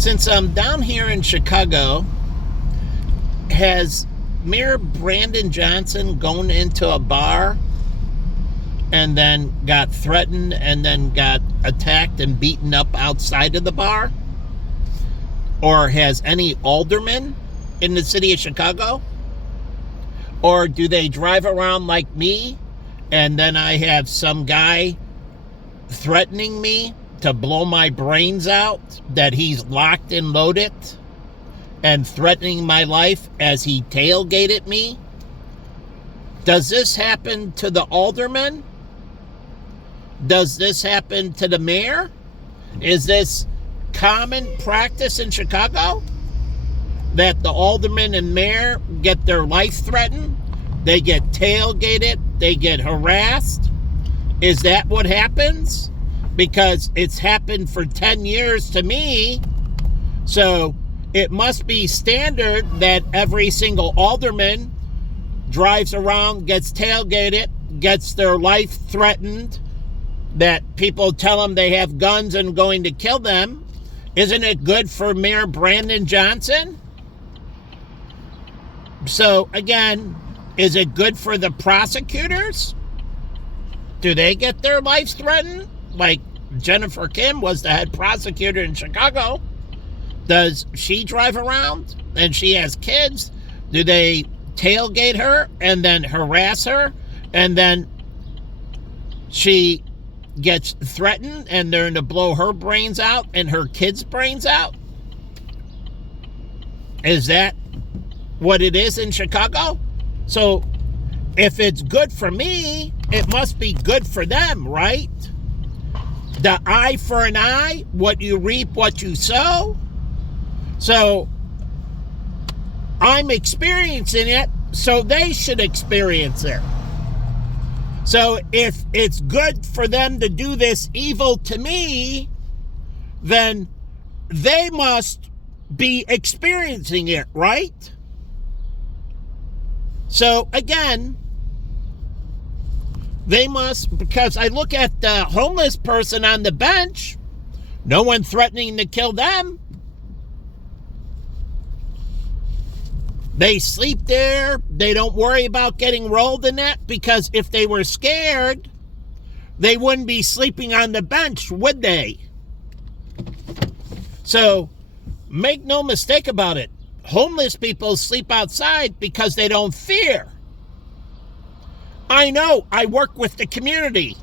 Since I'm down here in Chicago, has Mayor Brandon Johnson gone into a bar and then got threatened and then got attacked and beaten up outside of the bar? Or has any alderman in the city of Chicago? Or do they drive around like me and then I have some guy threatening me to blow my brains out, that he's locked and loaded, and threatening my life as he tailgated me? Does this happen to the alderman? Does this happen to the mayor? Is this common practice in Chicago, that the alderman and mayor get their life threatened? They get tailgated, they get harassed? Is that what happens? Because it's happened for 10 years to me, so it must be standard that every single alderman drives around, gets tailgated, gets their life threatened, that people tell them they have guns and going to kill them. Isn't it good for Mayor Brandon Johnson? So again, is it good for the prosecutors? Do they get their lives threatened? Like Jennifer Kim was the head prosecutor in Chicago. Does she drive around and she has kids? Do they tailgate her and then harass her, and then she gets threatened and they're going to blow her brains out and her kids' brains out? Is that what it is in Chicago? So if it's good for me, it must be good for them, right? The eye for an eye, what you reap, what you sow. So I'm experiencing it, so they should experience it. So if it's good for them to do this evil to me, then they must be experiencing it, right? So again, they must, because I look at the homeless person on the bench, no one threatening to kill them. They sleep there. They don't worry about getting rolled in that, because if they were scared, they wouldn't be sleeping on the bench, would they? So make no mistake about it. Homeless people sleep outside because they don't fear. I know, I work with the community.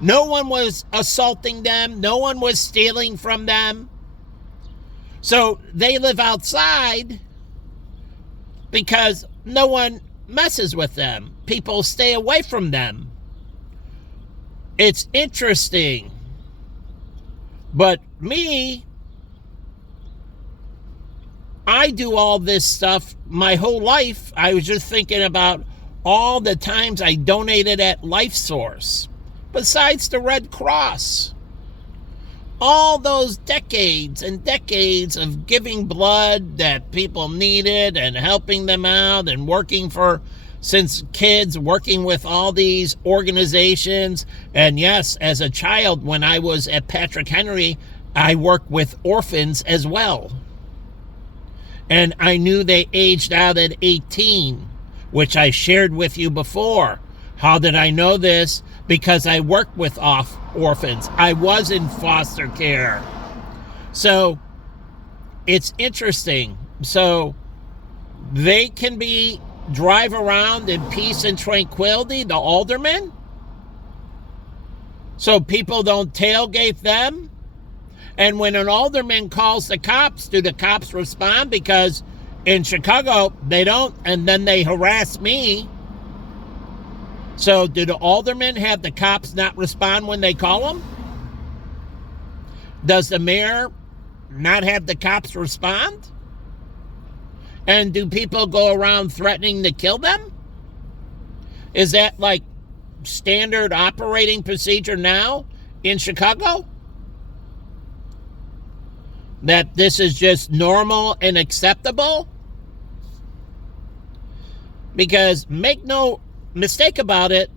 No one was assaulting them. No one was stealing from them. So they live outside because no one messes with them. People stay away from them. It's interesting. But me, I do all this stuff my whole life. I was just thinking about all the times I donated at Life Source, besides the Red Cross. All those decades and decades of giving blood that people needed and helping them out and working for, since kids, working with all these organizations. And yes, as a child, when I was at Patrick Henry, I worked with orphans as well. And I knew they aged out at 18. Which I shared with you before. How did I know this? Because I worked with orphans. I was in foster care. So it's interesting. So they can drive around in peace and tranquility, the aldermen. So people don't tailgate them. And when an alderman calls the cops, do the cops respond? Because in Chicago, they don't, and then they harass me. So do the aldermen have the cops not respond when they call them? Does the mayor not have the cops respond? And do people go around threatening to kill them? Is that like standard operating procedure now in Chicago? That this is just normal and acceptable? Because make no mistake about it,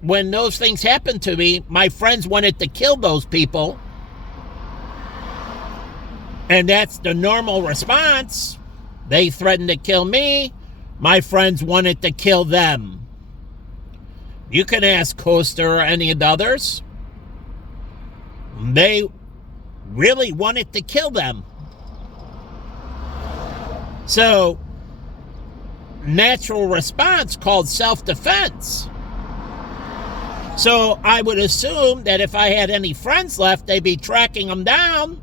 when those things happened to me, my friends wanted to kill those people. And that's the normal response. They threatened to kill me. My friends wanted to kill them. You can ask Costa or any of the others. They really wanted to kill them. So, natural response called self-defense. So I would assume that if I had any friends left, they'd be tracking them down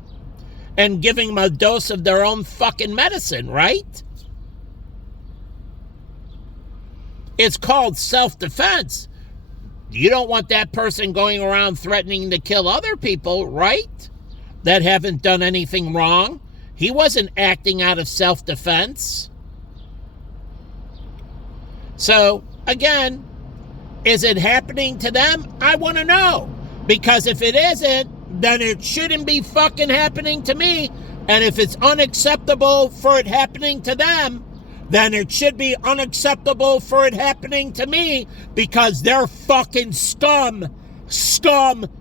and giving them a dose of their own fucking medicine, right? It's called self-defense. You don't want that person going around threatening to kill other people, right? That haven't done anything wrong. He wasn't acting out of self-defense. So, again, is it happening to them? I want to know. Because if it isn't, then it shouldn't be fucking happening to me. And if it's unacceptable for it happening to them, then it should be unacceptable for it happening to me, because they're fucking scum,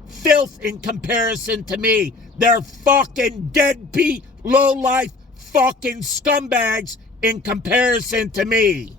filth in comparison to me. They're fucking deadbeat, low-life fucking scumbags in comparison to me.